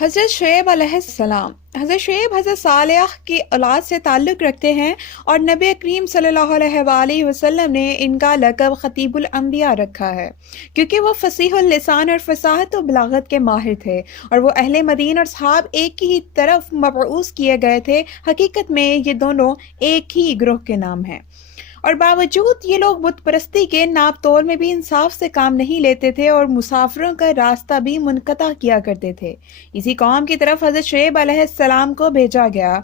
حضرت شعیب علیہ السلام حضرت صالح کی اولاد سے تعلق رکھتے ہیں، اور نبی کریم صلی اللہ علیہ وآلہ وسلم نے ان کا لقب خطیب الانبیاء رکھا ہے، کیونکہ وہ فصیح اللسان اور فصاحت و بلاغت کے ماہر تھے، اور وہ اہل مدینہ اور صحاب ایک ہی طرف مبعوث کیے گئے تھے۔ حقیقت میں یہ دونوں ایک ہی گروہ کے نام ہیں، اور باوجود یہ لوگ بت پرستی کے ناپ تول میں بھی انصاف سے کام نہیں لیتے تھے، اور مسافروں کا راستہ بھی منقطع کیا کرتے تھے۔ اسی قوم کی طرف حضرت شعیب علیہ السلام کو بھیجا گیا۔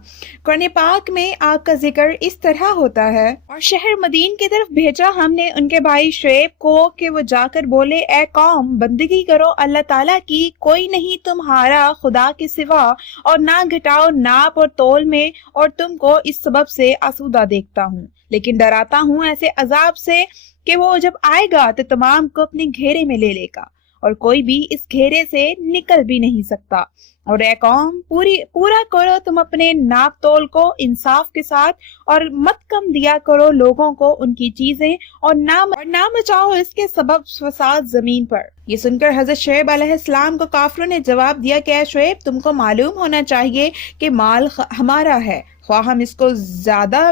قرآن پاک میں آپ کا ذکر اس طرح ہوتا ہے: اور شہر مدین کی طرف بھیجا ہم نے ان کے بھائی شعیب کو کہ وہ جا کر بولے، اے قوم، بندگی کرو اللہ تعالیٰ کی، کوئی نہیں تمہارا خدا کے سوا، اور نہ گھٹاؤ ناپ اور تول میں، اور تم کو اس سبب سے آسودہ دیکھتا ہوں، لیکن ڈراتا ہوں ایسے عذاب سے کہ وہ جب آئے گا تو تمام کو اپنے گھیرے میں لے لے گا، اور کوئی بھی اس گھیرے سے نکل بھی نہیں سکتا۔ اور اے قوم، پورا کرو تم اپنے ناپ تول کو انصاف کے ساتھ، اور مت کم دیا کرو لوگوں کو ان کی چیزیں، اور نہ مچاؤ اس کے سبب فساد زمین پر۔ یہ سن کر حضرت شعیب علیہ السلام کو کافروں نے جواب دیا کہ اے شعیب، تم کو معلوم ہونا چاہیے کہ مال ہمارا ہے، خواہ ہم اس کو زیادہ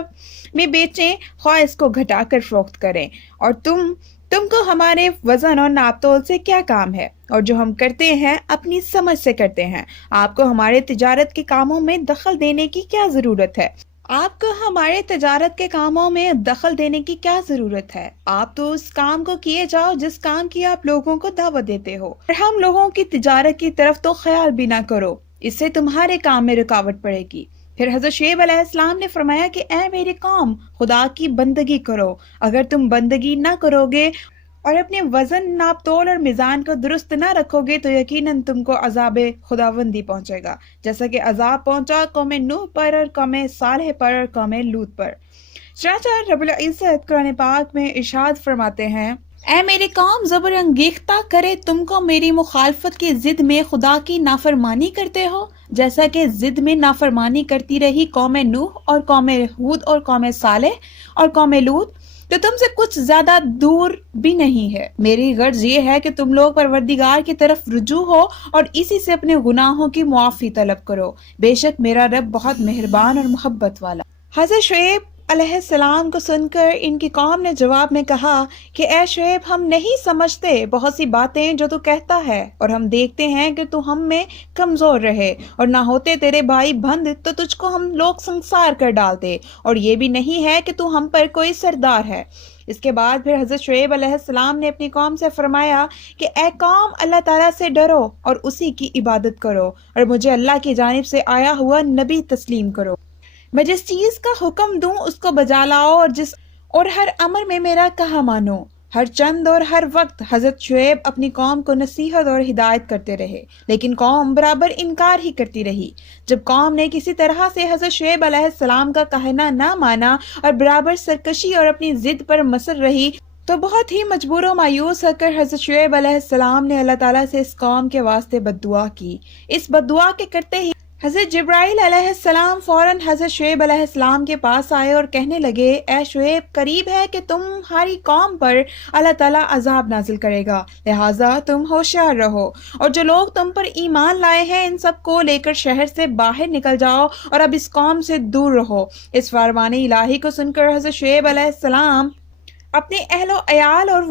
میں بیچیں، خواہ اس کو گھٹا کر فروخت کریں، اور تم کو ہمارے وزن اور ناپ تول سے کیا کام ہے؟ اور جو ہم کرتے ہیں اپنی سمجھ سے کرتے ہیں، آپ کو ہمارے تجارت کے کاموں میں دخل دینے کی کیا ضرورت ہے؟ آپ تو اس کام کو کیے جاؤ جس کام کی آپ لوگوں کو دعوت دیتے ہو، اور ہم لوگوں کی تجارت کی طرف تو خیال بھی نہ کرو، اس سے تمہارے کام میں رکاوٹ پڑے گی۔ پھر حضرت شعیب علیہ السلام نے فرمایا کہ اے میری قوم، خدا کی بندگی کرو، اگر تم بندگی نہ کرو گے اور اپنے وزن، ناپ تول اور میزان کو درست نہ رکھو گے تو یقیناً تم کو عذاب خداوندی پہنچے گا، جیسا کہ عذاب پہنچا قوم نوح پر، اور قوم صالح پر، اور قوم لوط پر۔ چنانچہ رب العزت قرآن پاک میں ارشاد فرماتے ہیں: اے میری قوم، زبر انگیختہ کرے تم کو میری مخالفت کی ضد میں خدا کی نافرمانی کرتے ہو، جیسا کہ ضد میں نافرمانی کرتی رہی قوم نوح اور قوم ہود اور قوم صالح اور قوم لوط، تو تم سے کچھ زیادہ دور بھی نہیں ہے۔ میری غرض یہ ہے کہ تم لوگ پروردگار کی طرف رجوع ہو اور اسی سے اپنے گناہوں کی معافی طلب کرو، بے شک میرا رب بہت مہربان اور محبت والا۔ حضرت شعیب علیہ السلام کو سن کر ان کی قوم نے جواب میں کہا کہ اے شعیب، ہم نہیں سمجھتے بہت سی باتیں جو تو کہتا ہے، اور ہم دیکھتے ہیں کہ تو ہم میں کمزور رہے، اور نہ ہوتے تیرے بھائی بند تو تجھ کو ہم لوگ سنسار کر ڈالتے، اور یہ بھی نہیں ہے کہ تو ہم پر کوئی سردار ہے۔ اس کے بعد پھر حضرت شعیب علیہ السلام نے اپنی قوم سے فرمایا کہ اے قوم، اللہ تعالیٰ سے ڈرو اور اسی کی عبادت کرو، اور مجھے اللہ کی جانب سے آیا ہوا نبی تسلیم کرو۔ میں جس چیز کا حکم دوں اس کو بجا لاؤ، اور ہر امر میں میرا کہا مانو۔ ہر چند اور ہر وقت حضرت شعیب اپنی قوم کو نصیحت اور ہدایت کرتے رہے، لیکن قوم برابر انکار ہی کرتی رہی۔ جب قوم نے کسی طرح سے حضرت شعیب علیہ السلام کا کہنا نہ مانا اور برابر سرکشی اور اپنی ضد پر مصر رہی، تو بہت ہی مجبور و مایوس ہو کر حضرت شعیب علیہ السلام نے اللہ تعالیٰ سے اس قوم کے واسطے بد دعا کی۔ اس بد دعا کے کرتے ہی حضرت جبرائیل علیہ السلام فوراً حضرت شعیب علیہ السلام کے پاس آئے اور کہنے لگے: اے شعیب، قریب ہے کہ تمہاری قوم پر اللہ تعالیٰ عذاب نازل کرے گا، لہٰذا تم ہوشیار رہو، اور جو لوگ تم پر ایمان لائے ہیں ان سب کو لے کر شہر سے باہر نکل جاؤ، اور اب اس قوم سے دور رہو۔ اس فرمان الہی کو سن کر حضرت شعیب علیہ السلام اپنے اہل و عیال اور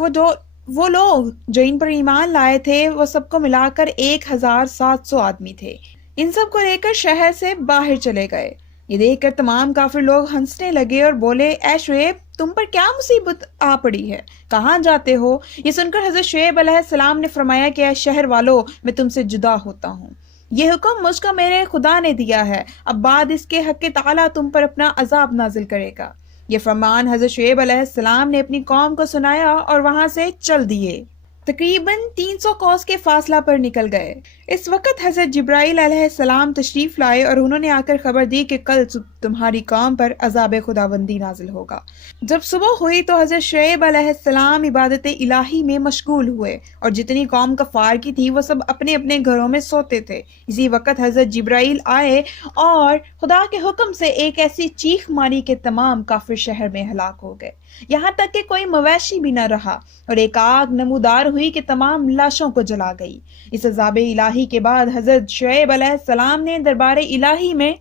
وہ لوگ جو ان پر ایمان لائے تھے، وہ سب کو ملا کر 1700 آدمی تھے، ان سب کو لے کر شہر سے باہر چلے گئے۔ یہ دیکھ کر تمام کافر لوگ ہنسنے لگے اور بولے: اے شعیب، تم پر کیا مصیبت آ پڑی ہے؟ کہاں جاتے ہو؟ یہ سن کر حضرت شعیب علیہ السلام نے فرمایا کہ اے شہر والو، میں تم سے جدا ہوتا ہوں، یہ حکم مجھ کو میرے خدا نے دیا ہے، اب بعد اس کے حق تعالیٰ تم پر اپنا عذاب نازل کرے گا۔ یہ فرمان حضرت شعیب علیہ السلام نے اپنی قوم کو سنایا اور وہاں سے چل دیے۔ تقریباً 300 کوس کے فاصلہ پر نکل گئے۔ اس وقت حضرت جبرائیل علیہ السلام تشریف لائے اور انہوں نے آ کر خبر دی کہ کل تمہاری قوم پر عذاب خداوندی نازل ہوگا۔ جب صبح ہوئی تو حضرت شعیب علیہ السلام عبادت الہی میں مشغول ہوئے، اور جتنی قوم کفار کی تھی وہ سب اپنے اپنے گھروں میں سوتے تھے۔ اسی وقت حضرت جبرائیل آئے اور خدا کے حکم سے ایک ایسی چیخ ماری کہ تمام کافر شہر میں ہلاک ہو گئے، یہاں تک کہ کوئی مویشی بھی نہ رہا، اور ایک آگ نمودار ہوئی کہ تمام لاشوں کو جلا گئی۔ اس عذاب الہی کے بعد حضرت شعیب علیہ السلام نے دربار الہی میں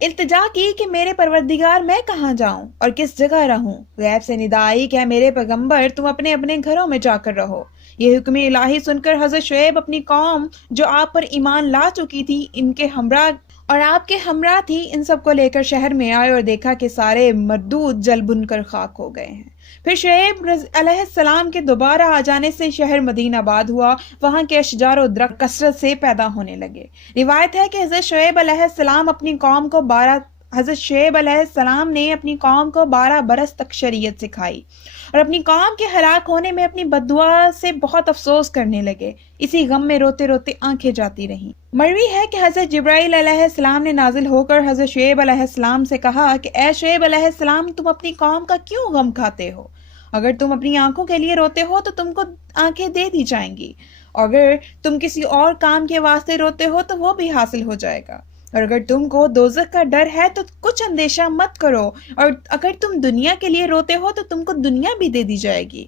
التجا کی کہ میرے پروردگار میں کہاں جاؤں اور کس جگہ رہوں۔ غیب سے ندا آئی کہ اے میرے پیغمبر تم اپنے اپنے گھروں میں جا کر رہو۔ یہ حکم الہی سن کر حضرت شعیب اپنی قوم جو آپ پر ایمان لا چکی تھی ان کے ہمراہ اور آپ کے ہمراہ تھی ان سب کو لے کر شہر میں آئے اور دیکھا کہ سارے مردود جل بن کر خاک ہو گئے ہیں۔ پھر شعیب علیہ السلام کے دوبارہ آ جانے سے شہر مدین آباد ہوا، وہاں کے اشجار و درخت کثرت سے پیدا ہونے لگے۔ روایت ہے کہ حضرت شعیب علیہ السلام نے اپنی قوم کو 12 برس تک شریعت سکھائی اور اپنی قوم کے ہلاک ہونے میں اپنی بددعا سے بہت افسوس کرنے لگے۔ اسی غم میں روتے روتے آنکھیں جاتی رہیں۔ مروی ہے کہ حضرت جبرائیل علیہ السلام نے نازل ہو کر حضرت شعیب علیہ السلام سے کہا کہ اے شعیب علیہ السلام تم اپنی قوم کا کیوں غم کھاتے ہو؟ اگر تم اپنی آنکھوں کے لیے روتے ہو تو تم کو آنکھیں دے دی جائیں گی، اگر تم کسی اور کام کے واسطے روتے ہو تو وہ بھی حاصل ہو جائے گا، اور اگر تم کو دوزخ کا ڈر ہے تو کچھ اندیشہ مت کرو، اور اگر تم دنیا کے لیے روتے ہو تو تم کو دنیا بھی دے دی جائے گی،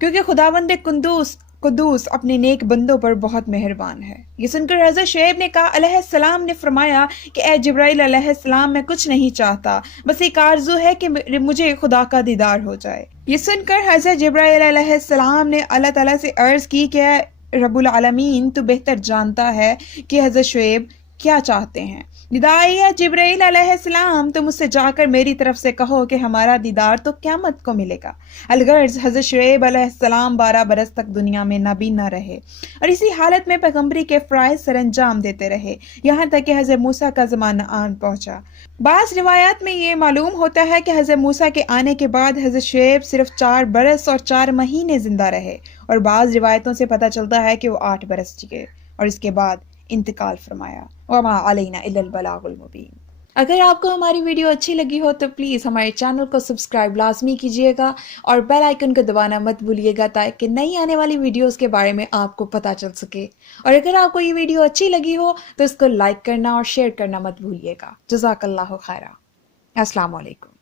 کیونکہ خداوند قدوس اپنے نیک بندوں پر بہت مہربان ہے۔ یہ سن کر حضرت شعیب نے کہا علیہ السلام نے فرمایا کہ اے جبرائیل علیہ السلام میں کچھ نہیں چاہتا، بس ایک آرزو ہے کہ مجھے خدا کا دیدار ہو جائے۔ یہ سن کر حضرت جبرائیل علیہ السلام نے اللہ تعالیٰ سے عرض کی کہ اے رب العالمین تو بہتر جانتا ہے کہ حضرت شعیب کیا چاہتے ہیں۔ ندائی ہے جبرائیل علیہ السلام تم اس سے جا کر میری طرف سے کہو کہ ہمارا دیدار تو قیامت کو ملے گا۔ الغرض حضرت شعیب علیہ السلام 12 برس تک دنیا میں نابینا رہے اور اسی حالت میں پیغمبری کے فرائض سر انجام دیتے رہے یہاں تک کہ حضرت موسیٰ کا زمانہ آن پہنچا۔ بعض روایات میں یہ معلوم ہوتا ہے کہ حضرت موسیٰ کے آنے کے بعد حضرت شعیب صرف 4 برس اور 4 مہینے زندہ رہے، اور بعض روایتوں سے پتہ چلتا ہے کہ وہ 8 برس جیے اور اس کے بعد انتقال فرمایا۔ وما علینا الا البلاغ المبین۔ اگر آپ کو ہماری ویڈیو اچھی لگی ہو تو پلیز ہمارے چینل کو سبسکرائب لازمی کیجیے گا اور بیل آئیکن کو دبانا مت بھولیے گا تاکہ نئی آنے والی ویڈیوز کے بارے میں آپ کو پتہ چل سکے، اور اگر آپ کو یہ ویڈیو اچھی لگی ہو تو اس کو لائک کرنا اور شیئر کرنا مت بھولیے گا۔ جزاک اللہ خیرہ۔ السلام علیکم۔